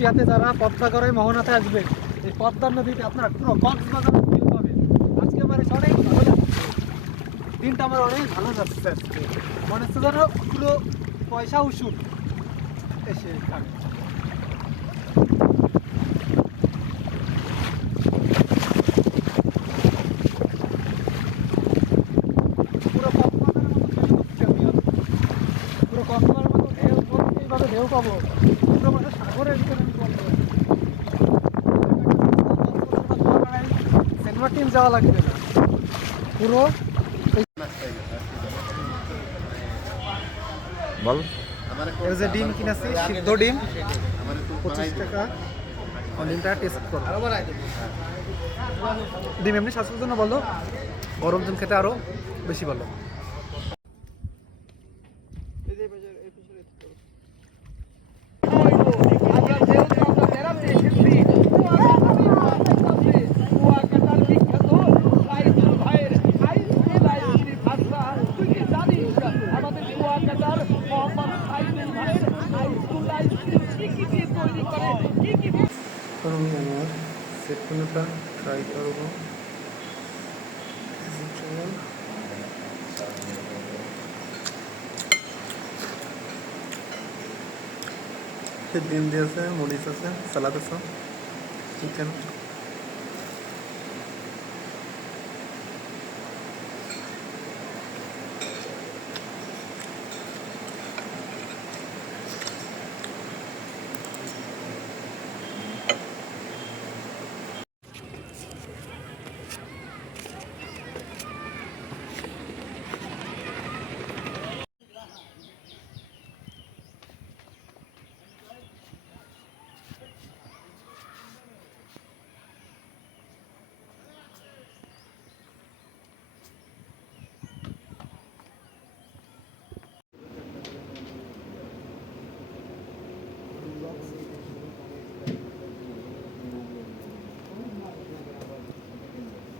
কুষ্টিয়াতে যারা পদ্মাগড়ে মোহনাতে আসবে, এই পদ্মা নদীতে আপনার পুরো কক্সবাজারের ফিল পাবেন। আজকে আমার অনেক ভালো লাগছে, দিনটা আমার অনেক ভালো যাচ্ছে আজকে। মনে হচ্ছে যেন পুরো পয়সা উসুল এসে এখানে। পুরো কক্সবাজারের মতো ফিল করছি আমি আর। পুরো কক্সবাজারের মতো ঢেউ, এইভাবে ঢেউ পাবো পুরো মানে সাগরের ভিতরে আমি বলবো। সেন্ট মার্টিন যাওয়া লাগবে না, পুরো বল। এই যে ডিম কিনেছি, সিদ্ধ ডিম 25 টাকা। ডিমটা টেস্ট করো। ডিম এমনি স্বাস্থ্যের জন্য ভালো, গরম ডিম খেতে আরো বেশি ভালো। এখন আমি আমার সেট মেনুটা ট্রাই করবো। ডিম দিয়েছে, মরিচ আছে, সালাদ আছে, চিকেন।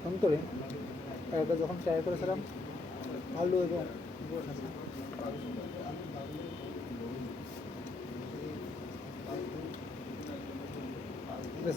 অন্তরে একটা যখন ট্রাই করেছিলাম আলু এবং বেশ